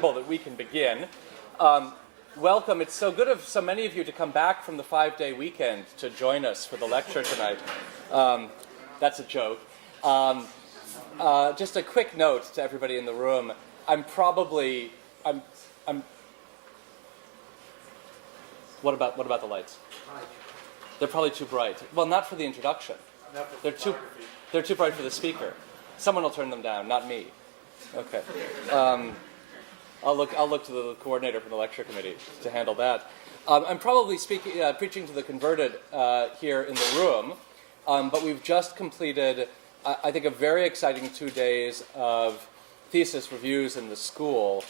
That we can begin. Welcome. It's so good of so many of you to come back from the 5-day weekend to join us for the lecture tonight. That's a joke. Just a quick note to everybody in the room. I'm What about the lights? They're probably too bright. Well, not for the introduction. They're too bright for the speaker. Someone will turn them down, not me. Okay. I'll look to the coordinator from the lecture committee to handle that. I'm probably preaching to the converted here in the room, but we've just completed, I think, a very exciting 2 days of thesis reviews in the school,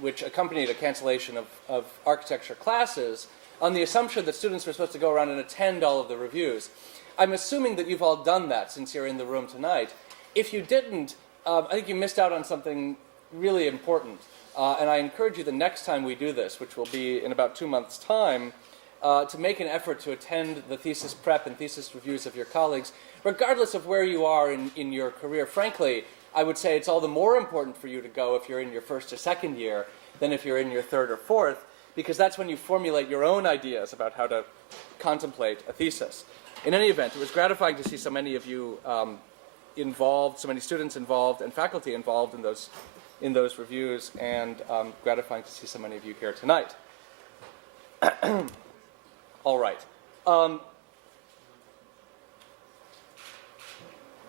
which accompanied a cancellation of architecture classes on the assumption that students were supposed to go around and attend all of the reviews. I'm assuming that you've all done that since you're in the room tonight. If you didn't, I think you missed out on something really important. And I encourage you the next time we do this, which will be in about 2 months' time, to make an effort to attend the thesis prep and thesis reviews of your colleagues, regardless of where you are in your career. Frankly, I would say it's all the more important for you to go if you're in your first or second year than if you're in your third or fourth, because that's when you formulate your own ideas about how to contemplate a thesis. In any event, it was gratifying to see so many of you involved, so many students involved and faculty involved in those reviews, and gratifying to see so many of you here tonight. All right.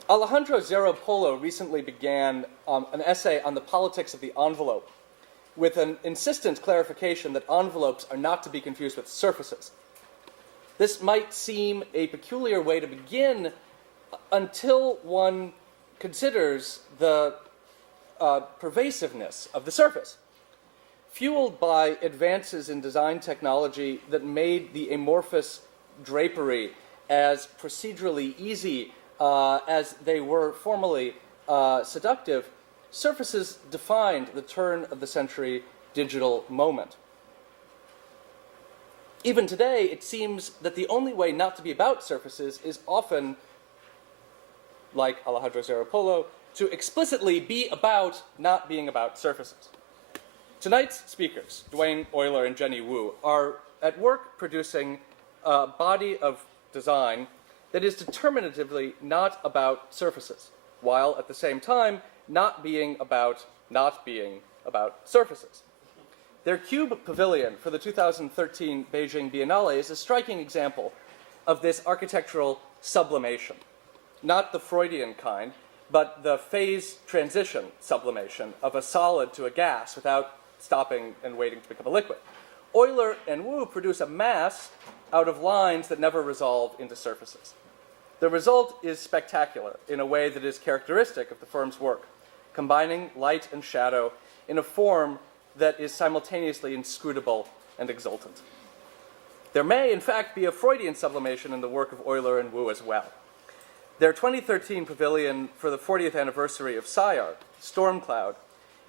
Alejandro Zeropolo recently began an essay on the politics of the envelope with an insistent clarification that envelopes are not to be confused with surfaces. This might seem a peculiar way to begin until one considers the pervasiveness of the surface. Fueled by advances in design technology that made the amorphous drapery as procedurally easy as they were formally seductive, surfaces defined the turn of the century digital moment. Even today, it seems that the only way not to be about surfaces is often, like Alejandro Zeropolo, to explicitly be about not being about surfaces. Tonight's speakers, Dwayne Oyler and Jenny Wu, are at work producing a body of design that is determinatively not about surfaces, while at the same time not being about surfaces. Their cube pavilion for the 2013 Beijing Biennale is a striking example of this architectural sublimation, not the Freudian kind, but the phase transition sublimation of a solid to a gas without stopping and waiting to become a liquid. Oyler and Wu produce a mass out of lines that never resolve into surfaces. The result is spectacular in a way that is characteristic of the firm's work, combining light and shadow in a form that is simultaneously inscrutable and exultant. There may, in fact, be a Freudian sublimation in the work of Oyler and Wu as well. Their 2013 pavilion for the 40th anniversary of Syar, Storm Cloud,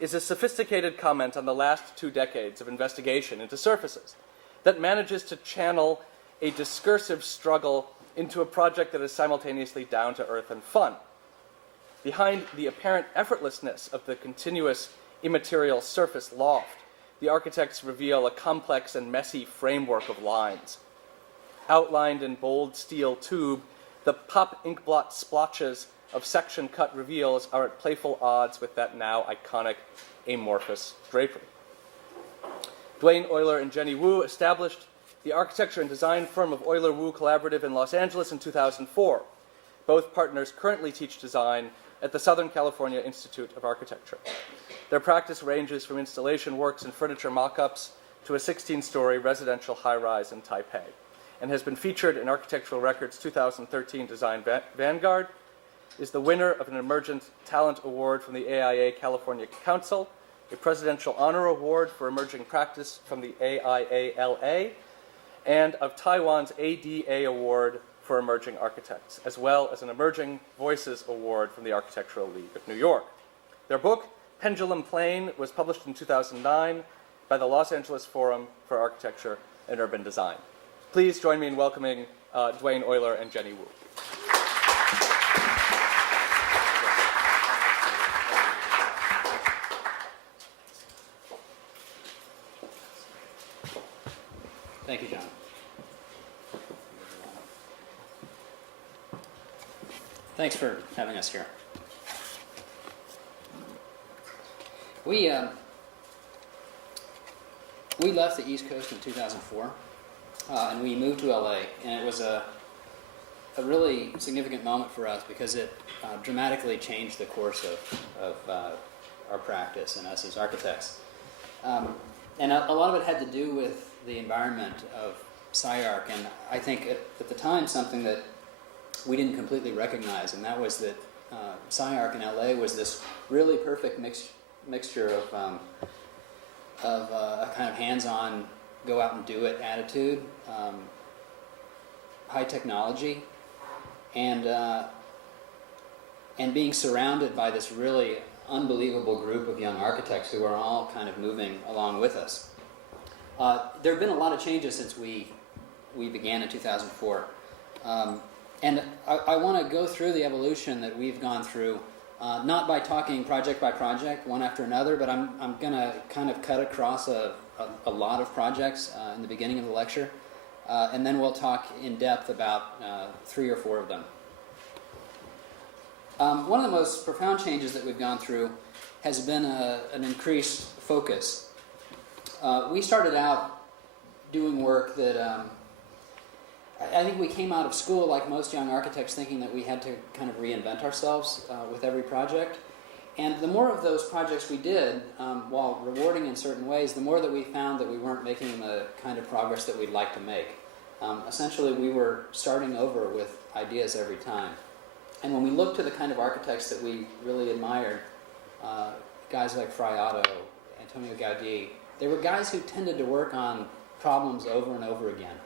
is a sophisticated comment on the last 2 decades of investigation into surfaces that manages to channel a discursive struggle into a project that is simultaneously down to earth and fun. Behind the apparent effortlessness of the continuous immaterial surface loft, the architects reveal a complex and messy framework of lines. Outlined in bold steel tube, the pop inkblot splotches of section-cut reveals are at playful odds with that now iconic amorphous drapery. Dwayne Oyler and Jenny Wu established the architecture and design firm of Oyler Wu Collaborative in Los Angeles in 2004. Both partners currently teach design at the Southern California Institute of Architecture. Their practice ranges from installation works and furniture mock-ups to a 16-story residential high-rise in Taipei, and has been featured in Architectural Records' 2013 Design Vanguard, is the winner of an Emergent Talent Award from the AIA California Council, a Presidential Honor Award for Emerging Practice from the AIALA, and of Taiwan's ADA Award for Emerging Architects, as well as an Emerging Voices Award from the Architectural League of New York. Their book, Pendulum Plane, was published in 2009 by the Los Angeles Forum for Architecture and Urban Design. Please join me in welcoming Dwayne Oyler and Jenny Wu. Thank you, John. Thanks for having us here. We left the East Coast in 2004, and we moved to LA, and it was a really significant moment for us because it dramatically changed the course of our practice and us as architects. And a lot of it had to do with the environment of SCI-Arc, and I think at the time something that we didn't completely recognize, and that was that SCI-Arc in LA was this really perfect mixture of a kind of hands-on, go out and do it attitude, high technology, and being surrounded by this really unbelievable group of young architects who are all kind of moving along with us. There have been a lot of changes since we began in 2004. And I want to go through the evolution that we've gone through, not by talking project by project, one after another, but I'm going to kind of cut across a lot of projects in the beginning of the lecture, and then we'll talk in depth about 3 or 4 of them. One of the most profound changes that we've gone through has been an increased focus. We started out doing work that I think we came out of school, like most young architects, thinking that we had to kind of reinvent ourselves with every project. And the more of those projects we did, while rewarding in certain ways, the more that we found that we weren't making the kind of progress that we'd like to make. Essentially, we were starting over with ideas every time. And when we looked to the kind of architects that we really admired, guys like Frei Otto, Antonio Gaudí, they were guys who tended to work on problems over and over again.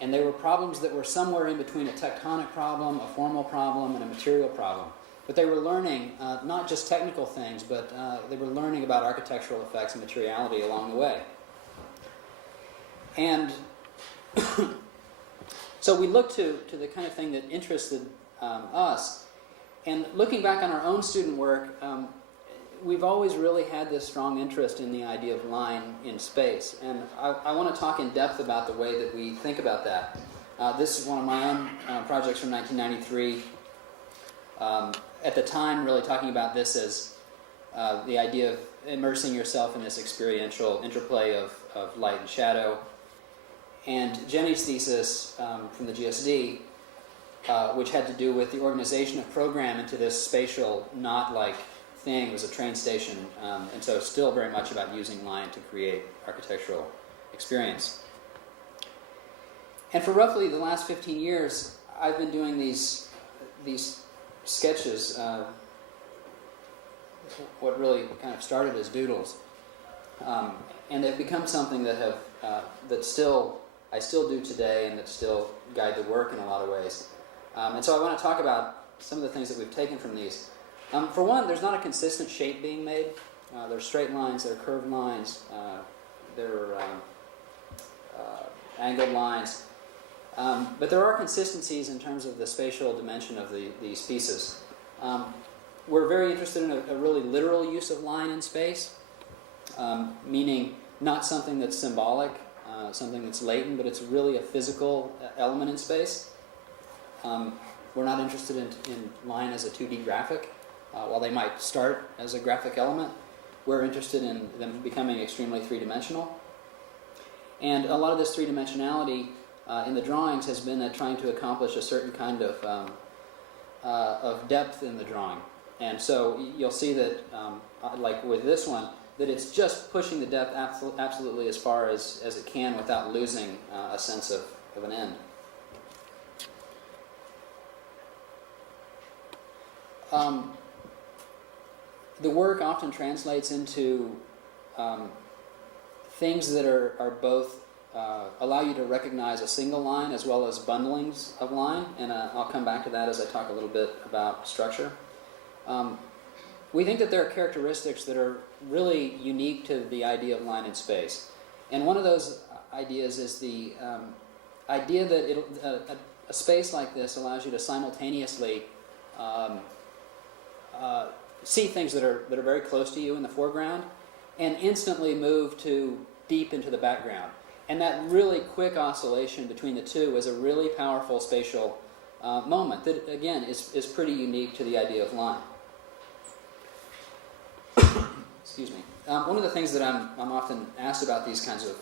And they were problems that were somewhere in between a tectonic problem, a formal problem, and a material problem. But they were learning not just technical things, but they were learning about architectural effects and materiality along the way. And so we looked to the kind of thing that interested us. And looking back on our own student work, we've always really had this strong interest in the idea of line in space. And I want to talk in depth about the way that we think about that. This is one of my own projects from 1993. At the time, really talking about this as the idea of immersing yourself in this experiential interplay of light and shadow. And Jenny's thesis from the GSD, which had to do with the organization of program into this spatial knot-like thing, was a train station, and so still very much about using line to create architectural experience. And for roughly the last 15 years, I've been doing these sketches, what really kind of started as doodles, and they've become something that I still do today, and that still guide the work in a lot of ways. And so I want to talk about some of the things that we've taken from these. For one, there's not a consistent shape being made. There are straight lines, there are curved lines, there are angled lines. But there are consistencies in terms of the spatial dimension of these pieces. We're very interested in a really literal use of line in space, meaning not something that's symbolic, something that's latent, but it's really a physical element in space. We're not interested in line as a 2D graphic. While they might start as a graphic element, we're interested in them becoming extremely three-dimensional. And a lot of this three-dimensionality in the drawings has been trying to accomplish a certain kind of depth in the drawing. And so you'll see that, like with this one, that it's just pushing the depth absolutely as far as it can without losing a sense of an end. The work often translates into things that are both allow you to recognize a single line as well as bundlings of line, and I'll come back to that as I talk a little bit about structure. We think that there are characteristics that are really unique to the idea of line in space, and one of those ideas is the idea that a space like this allows you to simultaneously see things that are very close to you in the foreground, and instantly move to deep into the background. And that really quick oscillation between the two was a really powerful spatial moment that, again, is pretty unique to the idea of line. Excuse me. One of the things that I'm often asked about these kinds of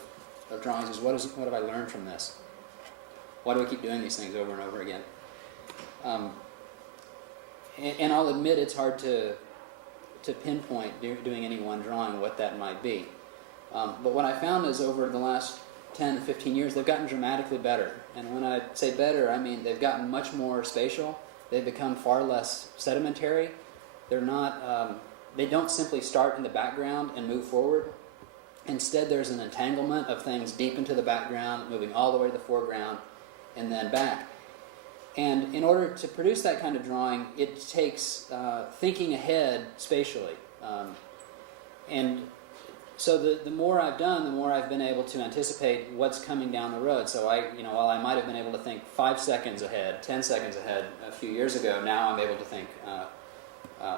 drawings is what have I learned from this? Why do I keep doing these things over and over again? And I'll admit it's hard to pinpoint doing any one drawing what that might be. But what I found is over the last 10 or 15 years, they've gotten dramatically better. And when I say better, I mean they've gotten much more spatial. They've become far less sedimentary. They're not, they don't simply start in the background and move forward. Instead, there's an entanglement of things deep into the background, moving all the way to the foreground, and then back. And in order to produce that kind of drawing, it takes thinking ahead spatially. And so the more I've done, the more I've been able to anticipate what's coming down the road. So while I might have been able to think 5 seconds ahead, 10 seconds ahead a few years ago, now I'm able to think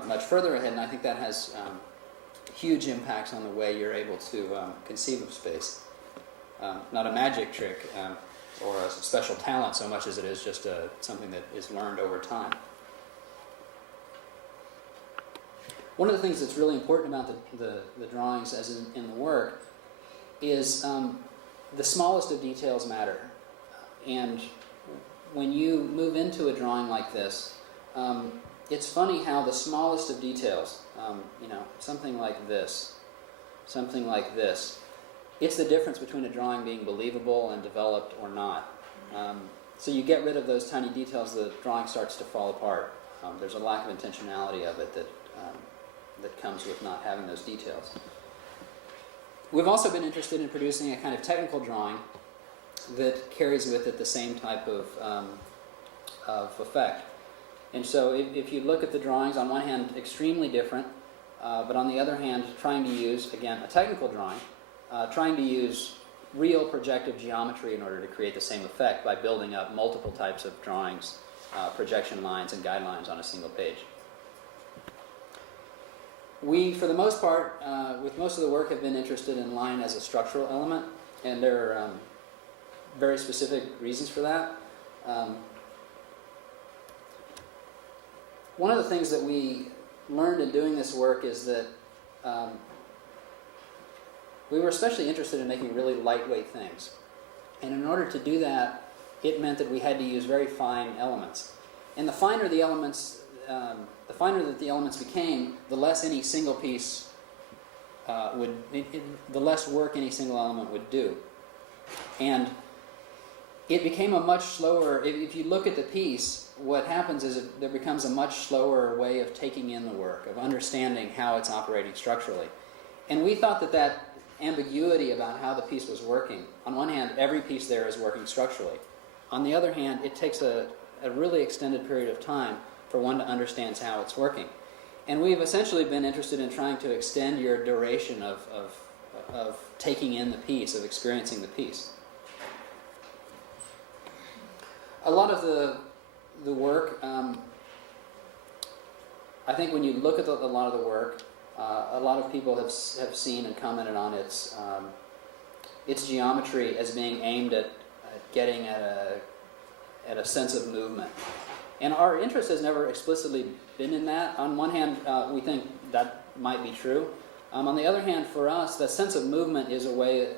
much further ahead, and I think that has huge impacts on the way you're able to conceive of space. Not a magic trick or a special talent so much as it is just something that is learned over time. One of the things that's really important about the drawings, as in the work, is the smallest of details matter. And when you move into a drawing like this, it's funny how the smallest of details, something like this, it's the difference between a drawing being believable and developed or not. So you get rid of those tiny details, the drawing starts to fall apart. There's a lack of intentionality of it that comes with not having those details. We've also been interested in producing a kind of technical drawing that carries with it the same type of effect. And so if you look at the drawings, on one hand, extremely different, but on the other hand, trying to use, again, a technical drawing, trying to use real projective geometry in order to create the same effect by building up multiple types of drawings, projection lines, and guidelines on a single page. We, for the most part, with most of the work, have been interested in line as a structural element, and there are very specific reasons for that. One of the things that we learned in doing this work is that we were especially interested in making really lightweight things. And in order to do that, it meant that we had to use very fine elements. And the finer the elements, the finer that the elements became, the less any single piece the less work any single element would do. And it became a much slower, if you look at the piece, what happens is there becomes a much slower way of taking in the work, of understanding how it's operating structurally. And we thought that ambiguity about how the piece was working, on one hand, every piece there is working structurally. On the other hand, it takes a really extended period of time for one to understand how it's working. And we've essentially been interested in trying to extend your duration of taking in the piece, of experiencing the piece. A lot of the work, I think when you look at a lot of the work, a lot of people have seen and commented on its geometry as being aimed at getting at a sense of movement. And our interest has never explicitly been in that. On one hand, we think that might be true. On the other hand, for us, that sense of movement is a way,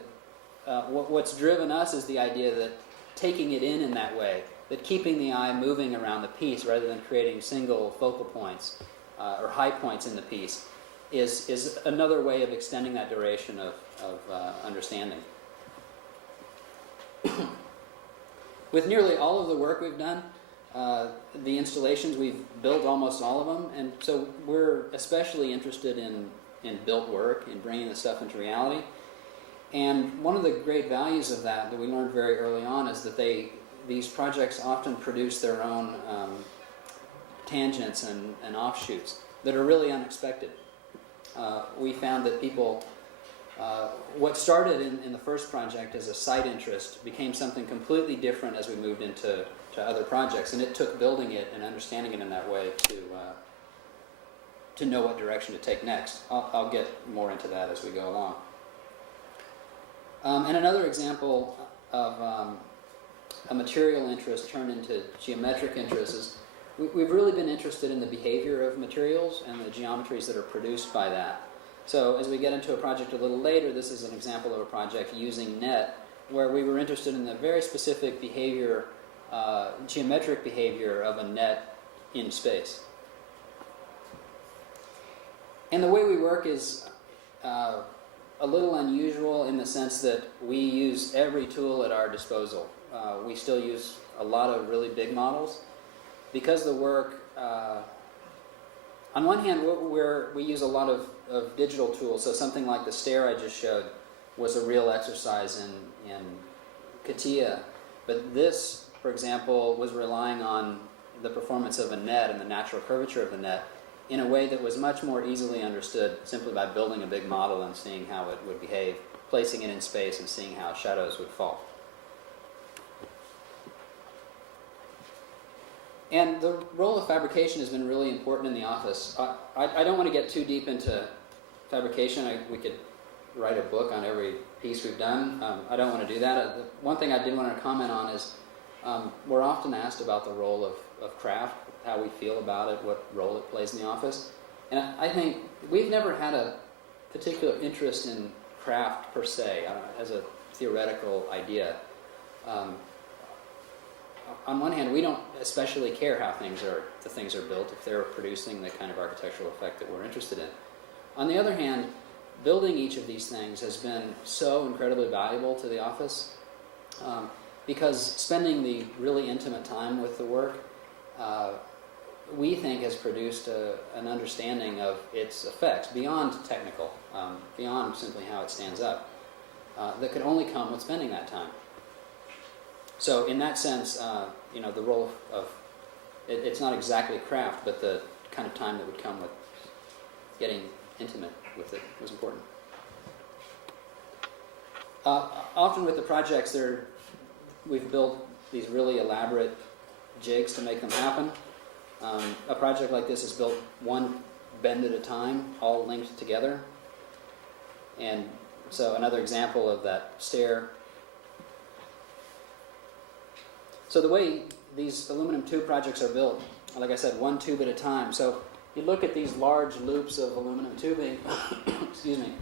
what's driven us is the idea that taking it in that way, that keeping the eye moving around the piece rather than creating single focal points or high points in the piece is another way of extending that duration of understanding. With nearly all of the work we've done, the installations, we've built almost all of them, and so we're especially interested in built work, in bringing the stuff into reality. And one of the great values of that we learned very early on is that these projects often produce their own tangents and offshoots that are really unexpected. We found that people, what started in the first project as a side interest became something completely different as we moved into other projects, and it took building it and understanding it in that way to know what direction to take next. I'll get more into that as we go along. And another example of a material interest turned into geometric interest is we've really been interested in the behavior of materials and the geometries that are produced by that. So as we get into a project a little later, this is an example of a project using net, where we were interested in the very specific behavior, geometric behavior of a net in space. And the way we work is a little unusual in the sense that we use every tool at our disposal. We still use a lot of really big models. Because the work, on one hand, we use a lot of digital tools. So something like the stair I just showed was a real exercise in CATIA. But this, for example, was relying on the performance of a net and the natural curvature of the net in a way that was much more easily understood simply by building a big model and seeing how it would behave, placing it in space and seeing how shadows would fall. And the role of fabrication has been really important in the office. I don't want to get too deep into fabrication. We could write a book on every piece we've done. I don't want to do that. One thing I did want to comment on is we're often asked about the role of craft, how we feel about it, what role it plays in the office. And I think we've never had a particular interest in craft per se, as a theoretical idea. On one hand, we don't especially care how the things are built if they're producing the kind of architectural effect that we're interested in. On the other hand, building each of these things has been so incredibly valuable to the office because spending the really intimate time with the work, we think has produced an understanding of its effects beyond technical, beyond simply how it stands up, that could only come with spending that time. So in that sense, the role of it's not exactly craft, but the kind of time that would come with getting intimate with it was important. Often with the projects, we've built these really elaborate jigs to make them happen. A project like this is built one bend at a time, all linked together. And so another example of that stair. So the way these aluminum tube projects are built, like I said, one tube at a time. So you look at these large loops of aluminum tubing, excuse me,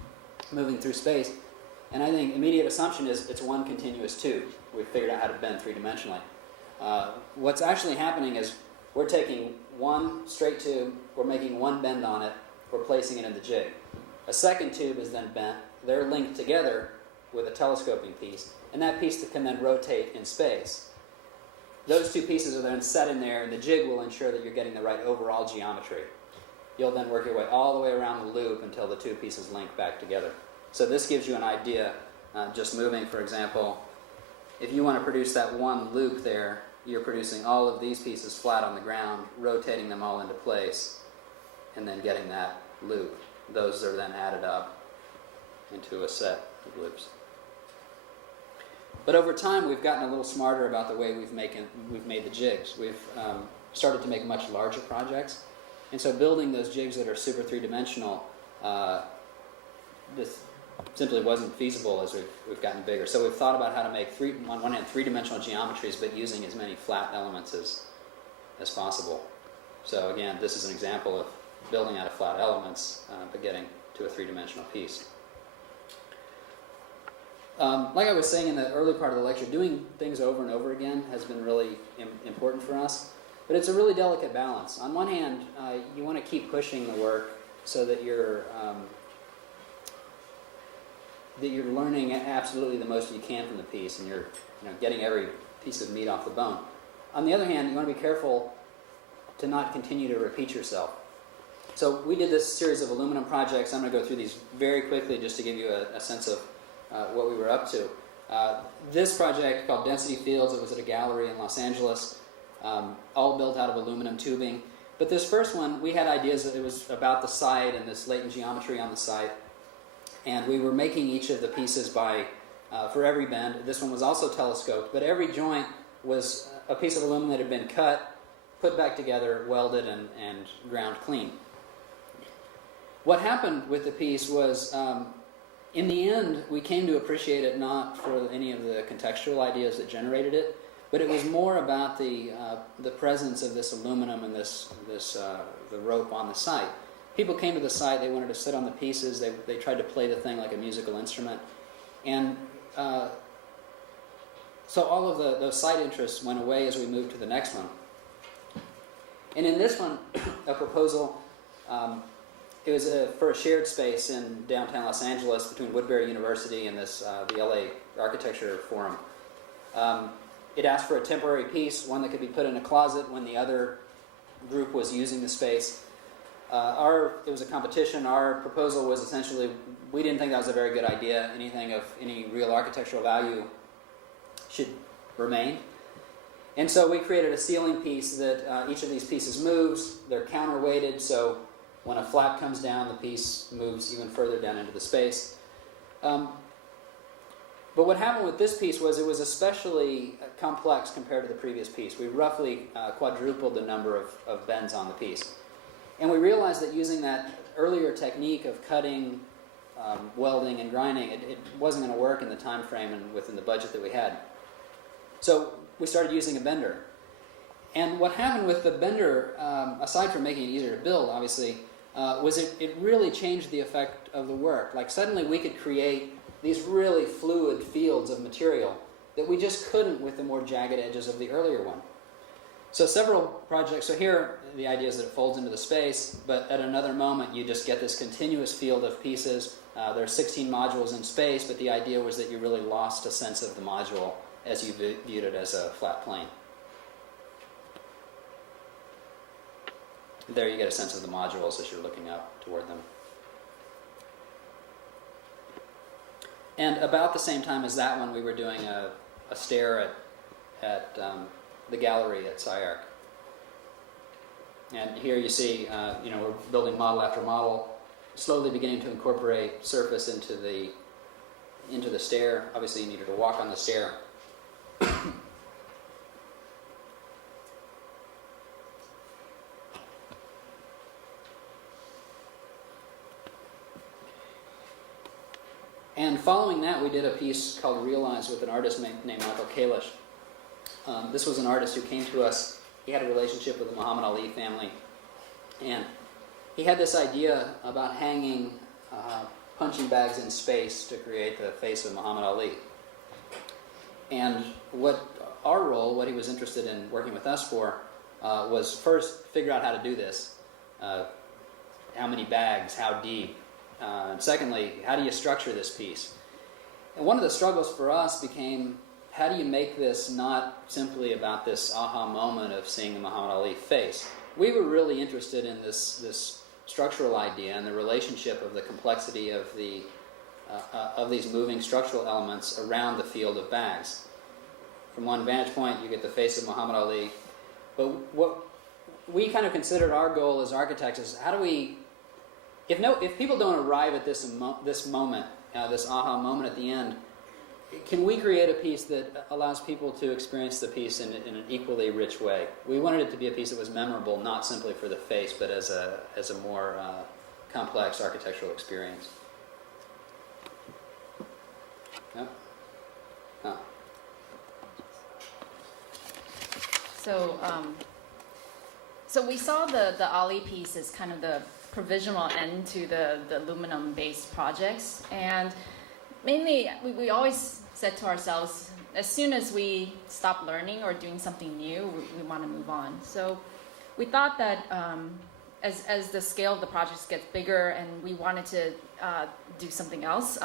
moving through space, and I think immediate assumption is it's one continuous tube. We've figured out how to bend three-dimensionally. What's actually happening is we're taking one straight tube, we're making one bend on it, we're placing it in the jig. A second tube is then bent. They're linked together with a telescoping piece, and that piece can then rotate in space. Those two pieces are then set in there, and the jig will ensure that you're getting the right overall geometry. You'll then work your way all the way around the loop until the two pieces link back together. So this gives you an idea, just moving, for example, if you want to produce that one loop there, you're producing all of these pieces flat on the ground, rotating them all into place, and then getting that loop. Those are then added up into a set of loops. But over time, we've gotten a little smarter about the way we've made the jigs. We've started to make much larger projects. And so building those jigs that are super three-dimensional, this simply wasn't feasible as we've gotten bigger. So we've thought about how to make, on one hand, three-dimensional geometries, but using as many flat elements as possible. So again, this is an example of building out of flat elements, but getting to a three-dimensional piece. Like I was saying in the early part of the lecture, doing things over and over again has been really important for us. But it's a really delicate balance. On one hand, you want to keep pushing the work so that you're learning absolutely the most you can from the piece, and you're getting every piece of meat off the bone. On the other hand, you want to be careful to not continue to repeat yourself. So we did this series of aluminum projects. I'm going to go through these very quickly just to give you a sense of what we were up to. This project called Density Fields, it was at a gallery in Los Angeles, all built out of aluminum tubing. But this first one, we had ideas that it was about the site and this latent geometry on the site. And we were making each of the pieces for every bend. This one was also telescoped, but every joint was a piece of aluminum that had been cut, put back together, welded, and ground clean. What happened with the piece was in the end, we came to appreciate it not for any of the contextual ideas that generated it, but it was more about the presence of this aluminum and the rope on the site. People came to the site, they wanted to sit on the pieces, they tried to play the thing like a musical instrument. And so all of those site interests went away as we moved to the next one. And in this one, a proposal, it was for a shared space in downtown Los Angeles between Woodbury University and the LA Architecture Forum. It asked for a temporary piece, one that could be put in a closet when the other group was using the space. It was a competition. Our proposal was essentially, we didn't think that was a very good idea. Anything of any real architectural value should remain. And so we created a ceiling piece that each of these pieces moves. They're counterweighted, so when a flap comes down, the piece moves even further down into the space. But what happened with this piece was it was especially complex compared to the previous piece. We roughly quadrupled the number of bends on the piece. And we realized that using that earlier technique of cutting, welding, and grinding, it wasn't going to work in the time frame and within the budget that we had. So we started using a bender. And what happened with the bender, aside from making it easier to build, obviously, was it really changed the effect of the work. Like suddenly we could create these really fluid fields of material that we just couldn't with the more jagged edges of the earlier one. So several projects, so here the idea is that it folds into the space, but at another moment you just get this continuous field of pieces. There are 16 modules in space, but the idea was that you really lost a sense of the module as you viewed it as a flat plane. There you get a sense of the modules as you're looking up toward them. And about the same time as that one, we were doing a stair at the gallery at SciArc. And here you see, we're building model after model, slowly beginning to incorporate surface into the stair. Obviously, you needed to walk on the stair. And following that, we did a piece called Realize with an artist named Michael Kalish. This was an artist who came to us. He had a relationship with the Muhammad Ali family. And he had this idea about hanging punching bags in space to create the face of Muhammad Ali. And what he was interested in working with us for, was first figure out how to do this. How many bags, how deep. And secondly, how do you structure this piece? And one of the struggles for us became, how do you make this not simply about this aha moment of seeing the Muhammad Ali face? We were really interested in this structural idea and the relationship of the complexity of these moving structural elements around the field of bags. From one vantage point, you get the face of Muhammad Ali. But what we kind of considered our goal as architects is, how do we, if people don't arrive at this moment, this aha moment at the end, can we create a piece that allows people to experience the piece in an equally rich way? We wanted it to be a piece that was memorable, not simply for the face, but as a more complex architectural experience. No? No. So we saw the Ali piece as kind of the provisional end to the aluminum-based projects, and mainly we always said to ourselves, as soon as we stop learning or doing something new, we want to move on. So we thought that as the scale of the projects gets bigger and we wanted to do something else,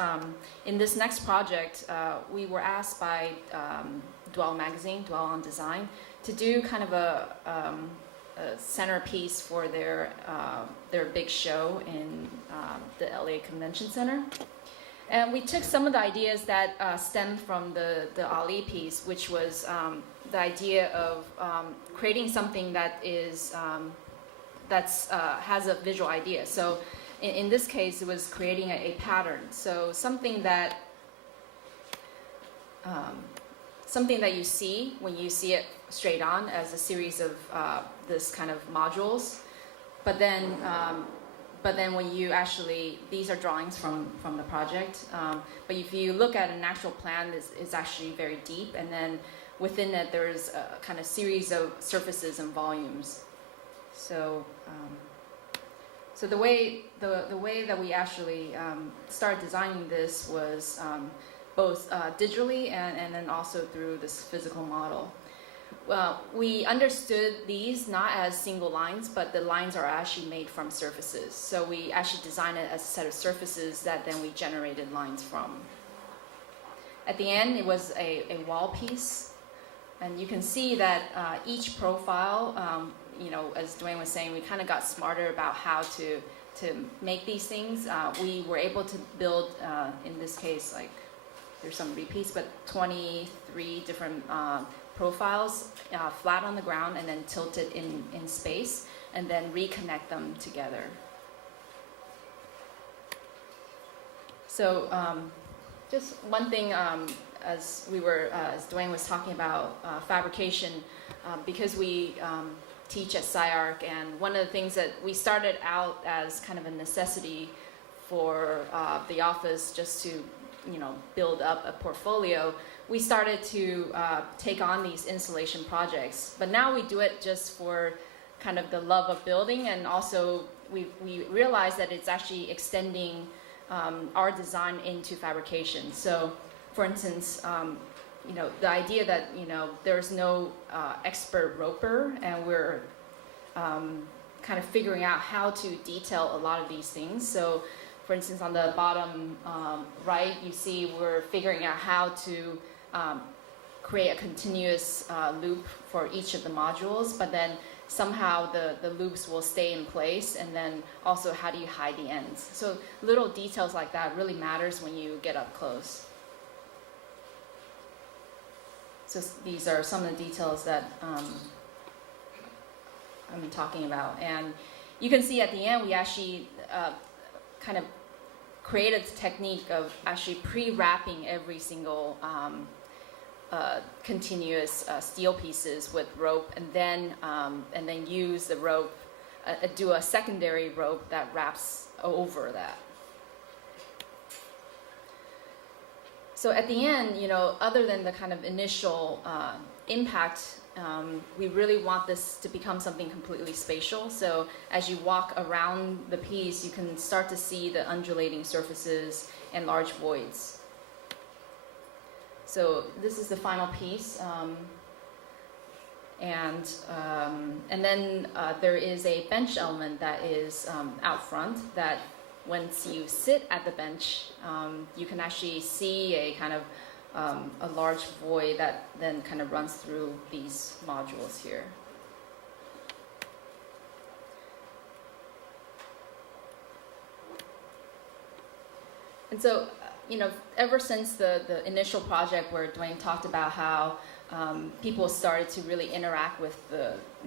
in this next project, we were asked by Dwell magazine, Dwell on Design, to do kind of a centerpiece for their big show in the LA Convention Center. And we took some of the ideas that stemmed from the Ali piece, which was the idea of creating something that is has a visual idea. So in this case, it was creating a pattern. So something that you see when you see it straight on as a series of this kind of modules, but then but then when you actually, these are drawings from the project, but if you look at an actual plan, it's actually very deep, and then within it there's a kind of series of surfaces and volumes. So, so the way that we actually started designing this was both digitally and then also through this physical model. Well, we understood these not as single lines, but the lines are actually made from surfaces. So we actually designed it as a set of surfaces that then we generated lines from. At the end, it was a wall piece. And you can see that each profile, as Dwayne was saying, we kind of got smarter about how to make these things. We were able to build, in this case, like there's some repeats, but 23 different profiles flat on the ground and then tilted in space, and then reconnect them together. So just one thing, as Dwayne was talking about fabrication, because we teach at SciArc, and one of the things that we started out as kind of a necessity for the office just to build up a portfolio, we started to take on these installation projects. But now we do it just for kind of the love of building, and also we realize that it's actually extending our design into fabrication. So for instance, the idea that there's no expert roper, and we're kind of figuring out how to detail a lot of these things. So for instance, on the bottom right, you see we're figuring out how to create a continuous loop for each of the modules, but then somehow the loops will stay in place, and then also how do you hide the ends. So little details like that really matters when you get up close. So these are some of the details that I'm talking about. And you can see at the end, we actually kind of created a technique of actually pre-wrapping every single continuous steel pieces with rope, and then use the rope, do a secondary rope that wraps over that. So at the end, other than the kind of initial impact, we really want this to become something completely spatial. So as you walk around the piece, you can start to see the undulating surfaces and large voids. So this is the final piece. And then there is a bench element that is out front that once you sit at the bench, you can actually see a kind of a large void that then kind of runs through these modules here. And so, ever since the initial project where Dwayne talked about how people started to really interact with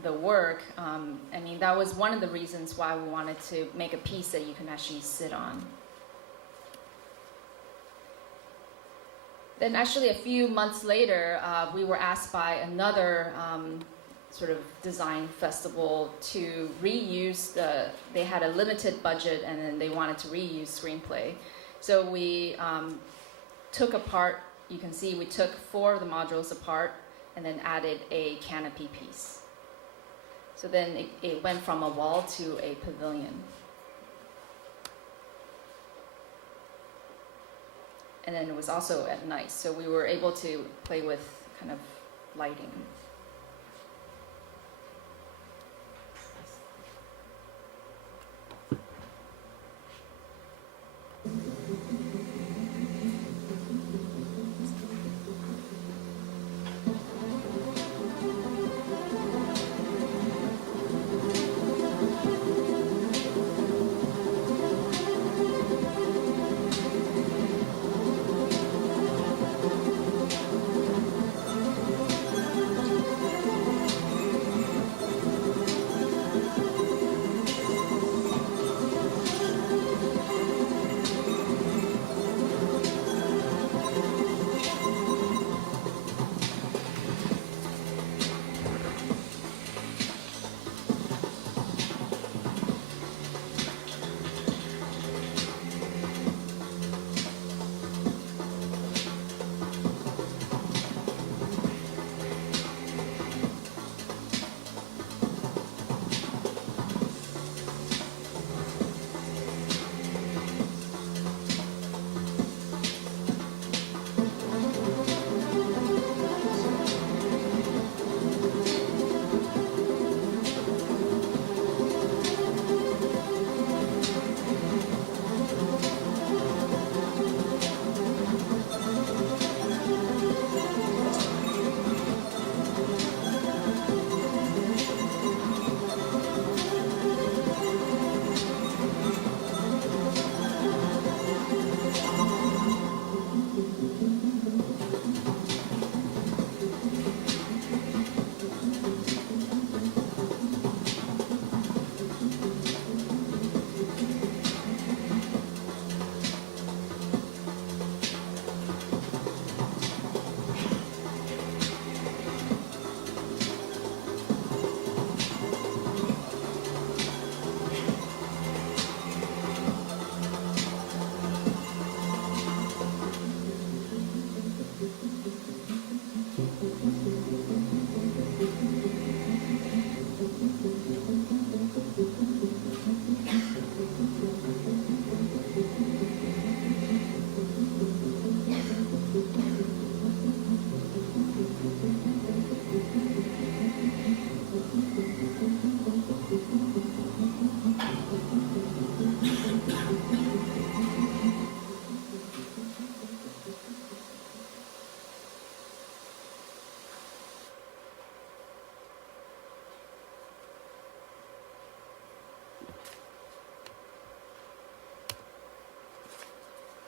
the work, that was one of the reasons why we wanted to make a piece that you can actually sit on. Then actually a few months later, we were asked by another sort of design festival to reuse they had a limited budget, and then they wanted to reuse screenplay. So we took apart, you can see we took 4 of the modules apart and then added a canopy piece. So then it went from a wall to a pavilion. And then it was also at night, so we were able to play with kind of lighting.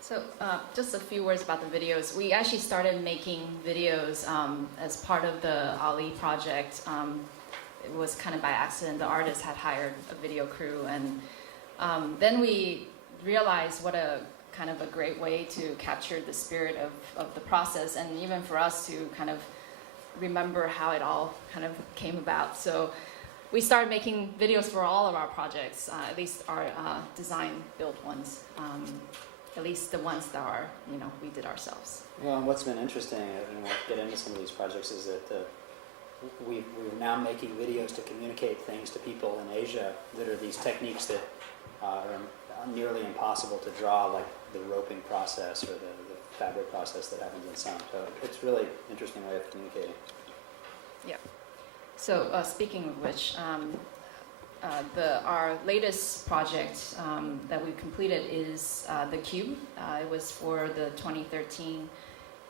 So just a few words about the videos. We actually started making videos as part of the Ali project. It was kind of by accident. The artist had hired a video crew, and then we realized what a kind of a great way to capture the spirit of the process, and even for us to kind of remember how it all kind of came about. So we started making videos for all of our projects, at least our design-built ones. At least the ones that are, we did ourselves. Well, and what's been interesting, and we'll get into some of these projects, is that we're now making videos to communicate things to people in Asia that are these techniques that are nearly impossible to draw, like the roping process or the fabric process that happens in some. So it's really an interesting way of communicating. Yeah. So speaking of which, our latest project that we completed is the Cube. It was for the 2013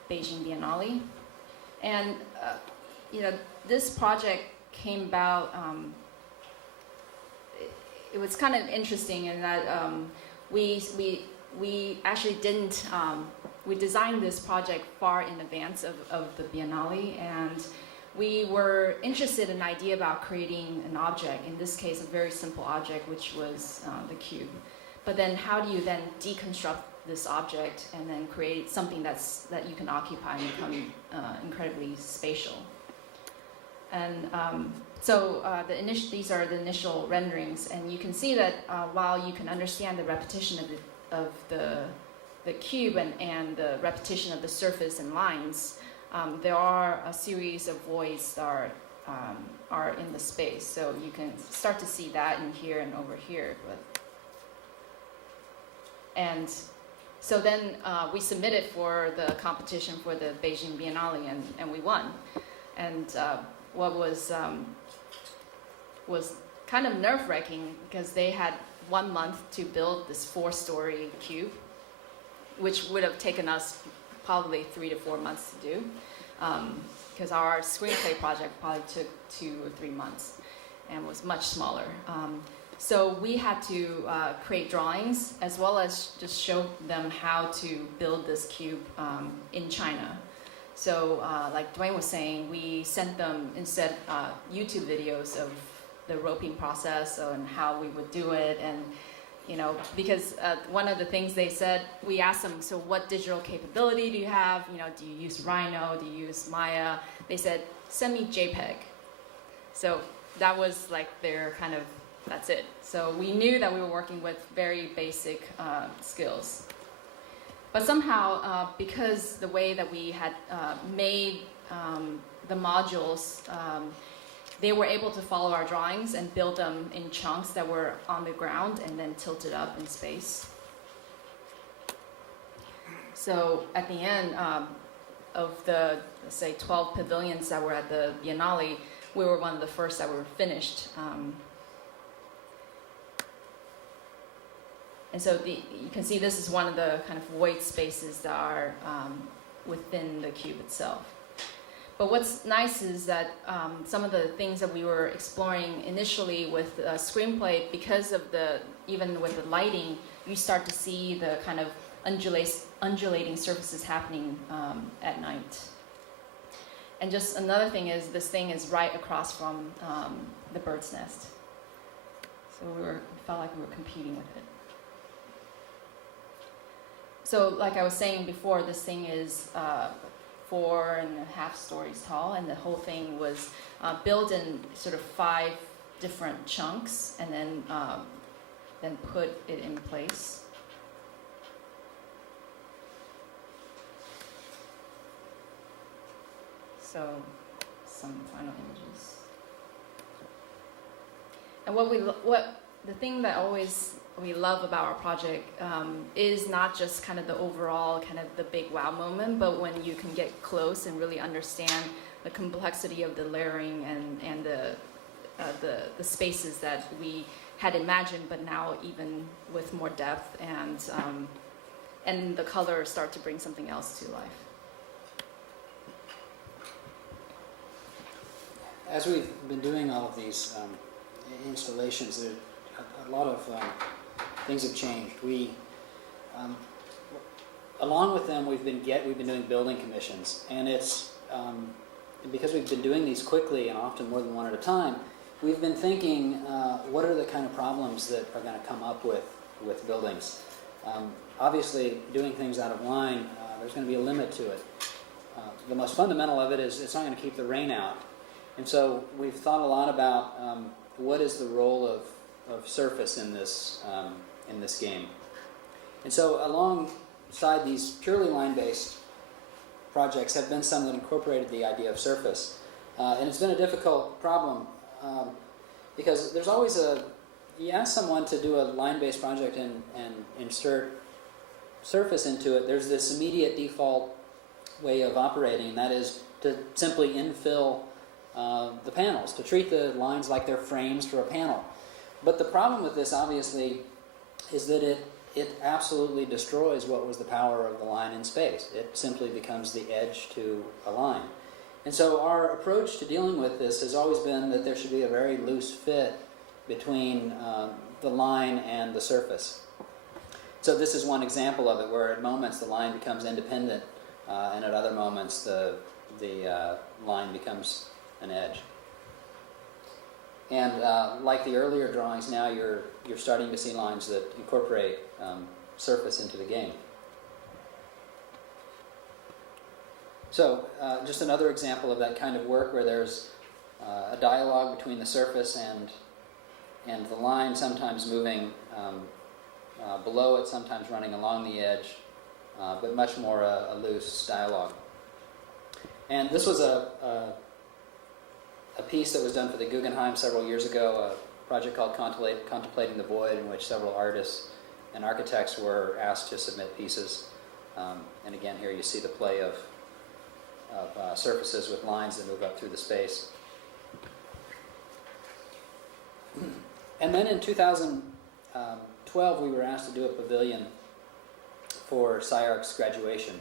Beijing Biennale. And, this project came about, it was kind of interesting in that we actually didn't, we designed this project far in advance of the Biennale, and we were interested in an idea about creating an object, in this case a very simple object, which was the cube. But then how do you then deconstruct this object and then create something that you can occupy and become incredibly spatial? And these are the initial renderings, and you can see that while you can understand the repetition of the cube and the repetition of the surface and lines, there are a series of voids that are in the space. So you can start to see that in here and over here. And so then we submitted for the competition for the Beijing Biennale, and we won. And what was kind of nerve-wracking, because they had 1 month to build this 4-story cube, which would have taken us probably 3 to 4 months to do, because our screenplay project probably took 2 or 3 months and was much smaller. So we had to create drawings as well as just show them how to build this cube in China. So like Dwayne was saying, we sent them instead YouTube videos of the roping process and how we would do it. And because one of the things they said, we asked them, so what digital capability do you have? Do you use Rhino? Do you use Maya? They said, send me JPEG. So that was like their kind of, that's it. So we knew that we were working with very basic skills. But somehow, because the way that we had made the modules, they were able to follow our drawings and build them in chunks that were on the ground and then tilted up in space. So at the end of the, let's say, 12 pavilions that were at the Biennale, we were one of the first that were finished. And so you can see this is one of the kind of void spaces that are within the cube itself. But what's nice is that some of the things that we were exploring initially with screenplay, because of even with the lighting, you start to see the kind of undulating surfaces happening at night. And just another thing is this thing is right across from the bird's nest. So we felt like we were competing with it. So like I was saying before, this thing is 4.5 stories tall, and the whole thing was built in sort of 5 different chunks, and then put it in place. So some final images. And the thing that we love about our project is not just kind of the overall kind of the big wow moment, but when you can get close and really understand the complexity of the layering and the spaces that we had imagined, but now even with more depth, and the colors start to bring something else to life. As we've been doing all of these installations, a lot of things have changed. along with them, we've been doing building commissions, and it's because we've been doing these quickly and often more than one at a time. We've been thinking, what are the kind of problems that are going to come up with buildings? Obviously, doing things out of line, there's going to be a limit to it. The most fundamental of it is it's not going to keep the rain out. And so we've thought a lot about what is the role of surface in this game. And so alongside these purely line-based projects have been some that incorporated the idea of surface. And it's been a difficult problem because there's always you ask someone to do a line-based project and insert surface into it, there's this immediate default way of operating, and that is to simply infill the panels, to treat the lines like they're frames for a panel. But the problem with this, obviously, is that it absolutely destroys what was the power of the line in space. It simply becomes the edge to a line. And so our approach to dealing with this has always been that there should be a very loose fit between the line and the surface. So this is one example of it, where at moments the line becomes independent, and at other moments the line becomes an edge. And like the earlier drawings, now you're starting to see lines that incorporate surface into the game. So just another example of that kind of work where there's a dialogue between the surface and the line, sometimes moving below it, sometimes running along the edge, but much more a loose dialogue. And this was a piece that was done for the Guggenheim several years ago, a project called Contemplating the Void, in which several artists and architects were asked to submit pieces. And again, here you see the play of surfaces with lines that move up through the space. And then in 2012, we were asked to do a pavilion for Syracuse graduation.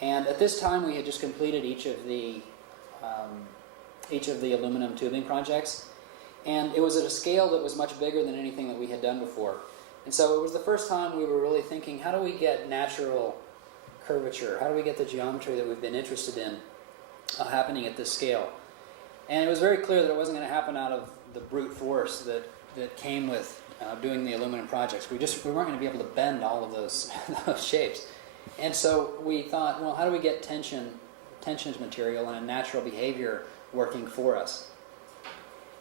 And at this time, we had just completed each of the aluminum tubing projects, and it was at a scale that was much bigger than anything that we had done before. And so it was the first time we were really thinking, how do we get natural curvature? How do we get the geometry that we've been interested in happening at this scale? And it was very clear that it wasn't going to happen out of the brute force that came with doing the aluminum projects. We weren't going to be able to bend all of those shapes. And so we thought, well, how do we get tensions material and a natural behavior working for us?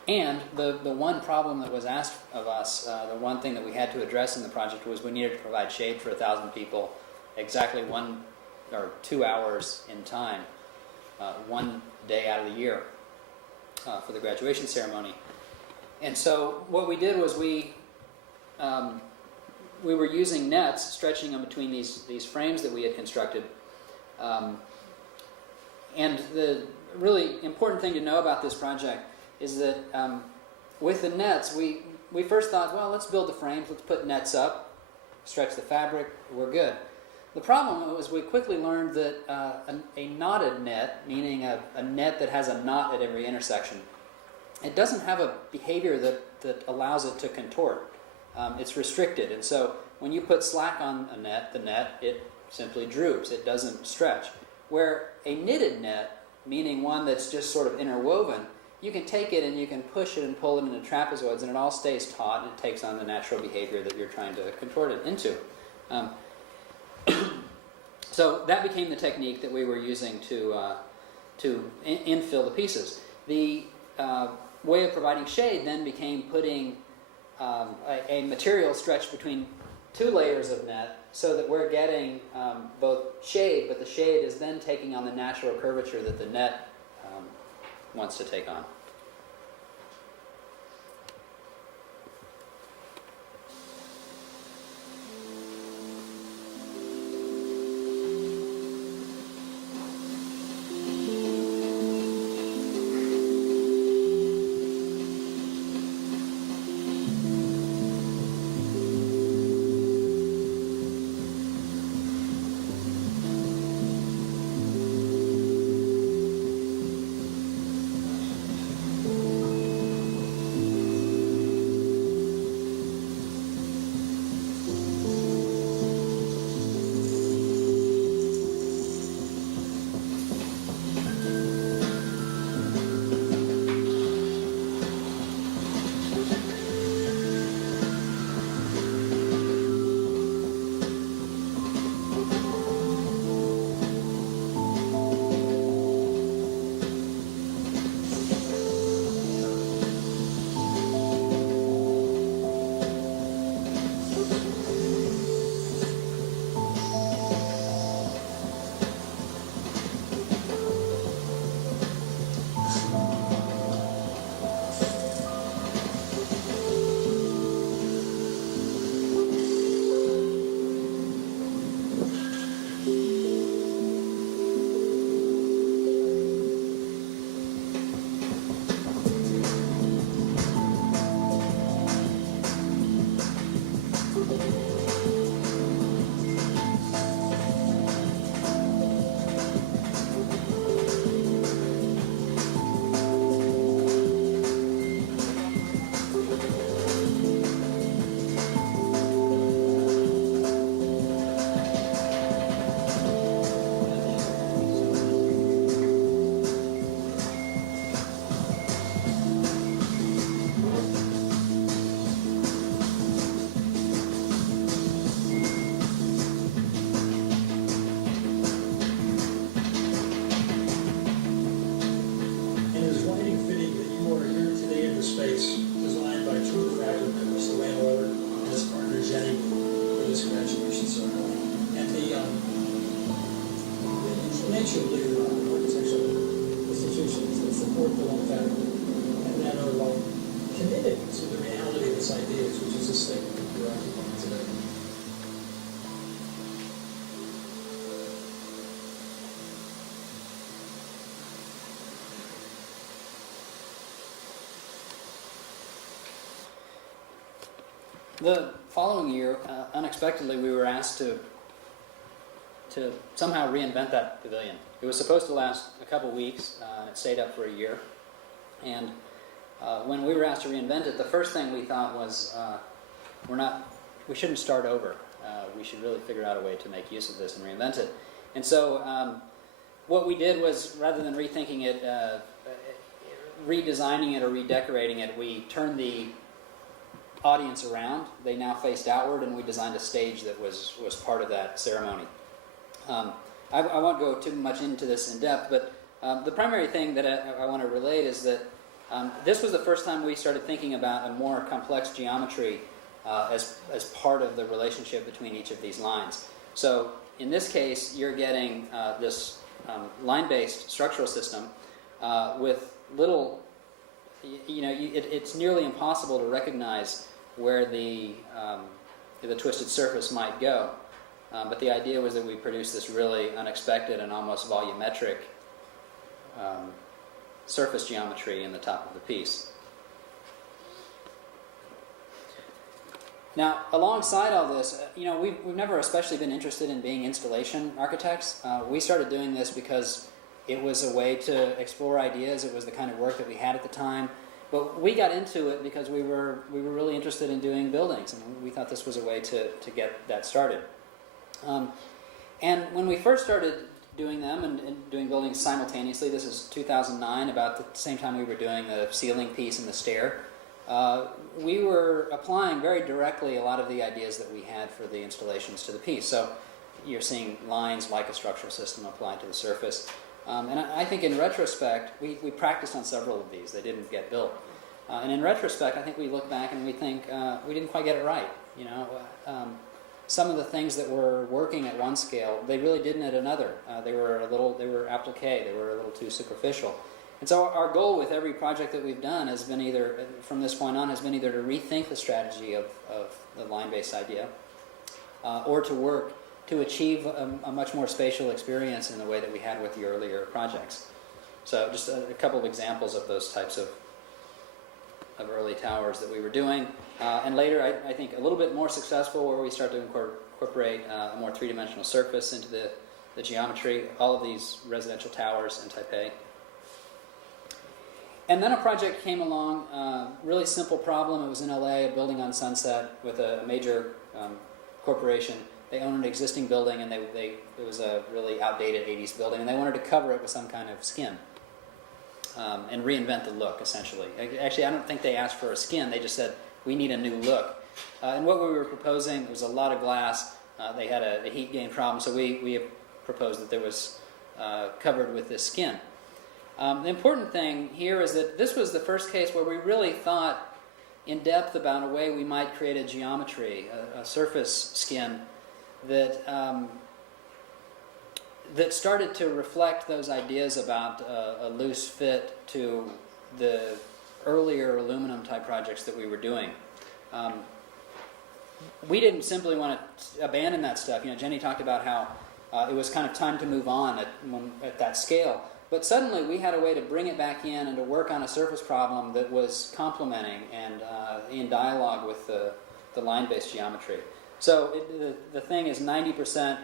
And the one problem that was asked of us, the one thing that we had to address in the project, was we needed to provide shade for 1,000 people, exactly 1 or 2 hours in time, one day out of the year for the graduation ceremony. And so what we did was we were using nets, stretching them between these frames that we had constructed. And the really important thing to know about this project is that with the nets, we first thought, well, let's build the frames, let's put nets up, stretch the fabric, we're good. The problem was we quickly learned that a knotted net, meaning a net that has a knot at every intersection, it doesn't have a behavior that allows it to contort. It's restricted, and so when you put slack on the net, it simply droops, it doesn't stretch. Where a knitted net, meaning one that's just sort of interwoven, you can take it and you can push it and pull it into trapezoids, and it all stays taut, and it takes on the natural behavior that you're trying to contort it into. So that became the technique that we were using to infill the pieces. The way of providing shade then became putting a material stretched between 2 layers of net, so that we're getting both shade, but the shade is then taking on the natural curvature that the net wants to take on. potentially architectural institutions that support the Long family and that are committed to the reality of its ideas, which is this thing that we're occupying today. The following year, unexpectedly, we were asked to somehow reinvent that pavilion. It was supposed to last a couple weeks, and it stayed up for a year. And when we were asked to reinvent it, the first thing we thought was, we shouldn't start over. We should really figure out a way to make use of this and reinvent it. And so what we did was, rather than rethinking it, redesigning it or redecorating it, we turned the audience around. They now faced outward, and we designed a stage that was part of that ceremony. I won't go too much into this in depth, but the primary thing that I want to relate is that this was the first time we started thinking about a more complex geometry as part of the relationship between each of these lines. So in this case, you're getting this line-based structural system with little, it's nearly impossible to recognize where the twisted surface might go. But the idea was that we produce this really unexpected and almost volumetric surface geometry in the top of the piece. Now, alongside all this, we've never especially been interested in being installation architects. We started doing this because it was a way to explore ideas. It was the kind of work that we had at the time. But we got into it because we were really interested in doing buildings, and we thought this was a way to get that started. And when we first started doing them and doing buildings simultaneously, this is 2009, about the same time we were doing the ceiling piece and the stair, we were applying very directly a lot of the ideas that we had for the installations to the piece. So you're seeing lines like a structural system applied to the surface. And I think in retrospect, we practiced on several of these. They didn't get built. And in retrospect, I think we look back and we think we didn't quite get it right. Some of the things that were working at one scale, they really didn't at another. They were applique, they were a little too superficial. And so our goal with every project that we've done has been either, from this point on, has been either to rethink the strategy of the line-based idea, or to work to achieve a much more spatial experience in the way that we had with the earlier projects. So just a couple of examples of those types of early towers that we were doing. And later, I think a little bit more successful, where we start to incorporate a more three-dimensional surface into the geometry, all of these residential towers in Taipei. And then a project came along, really simple problem. It was in LA, a building on Sunset with a major corporation. They owned an existing building, and it was a really outdated 80s building, and they wanted to cover it with some kind of skin and reinvent the look, essentially. Actually, I don't think they asked for a skin. They just said, we need a new look. And what we were proposing was a lot of glass. They had a heat gain problem, so we proposed that it was covered with this skin. The important thing here is that this was the first case where we really thought in depth about a way we might create a geometry, a surface skin that started to reflect those ideas about a loose fit to the earlier aluminum type projects that we were doing. We didn't simply want to abandon that stuff. Jenny talked about how it was kind of time to move on at that scale. But suddenly we had a way to bring it back in and to work on a surface problem that was complementing and in dialogue with the line-based geometry. So the thing is 90%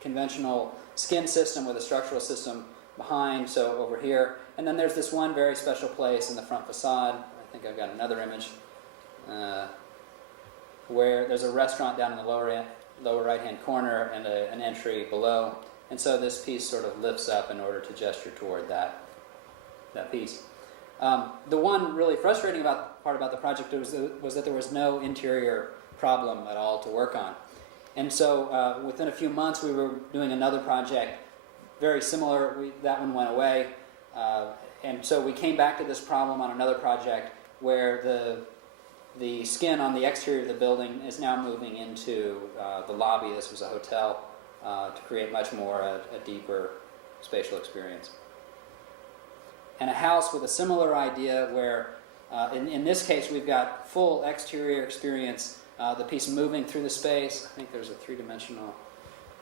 conventional skin system with a structural system behind, so over here. And then there's this one very special place in the front facade. I think I've got another image where there's a restaurant down in the lower right-hand corner and an entry below. And so this piece sort of lifts up in order to gesture toward that piece. The one really frustrating part about the project was that there was no interior problem at all to work on. And so within a few months we were doing another project, very similar. That one went away. And so we came back to this problem on another project where the skin on the exterior of the building is now moving into the lobby. This was a hotel to create much more a deeper spatial experience. And a house with a similar idea where, in this case, we've got full exterior experience, the piece moving through the space. I think there's a three-dimensional,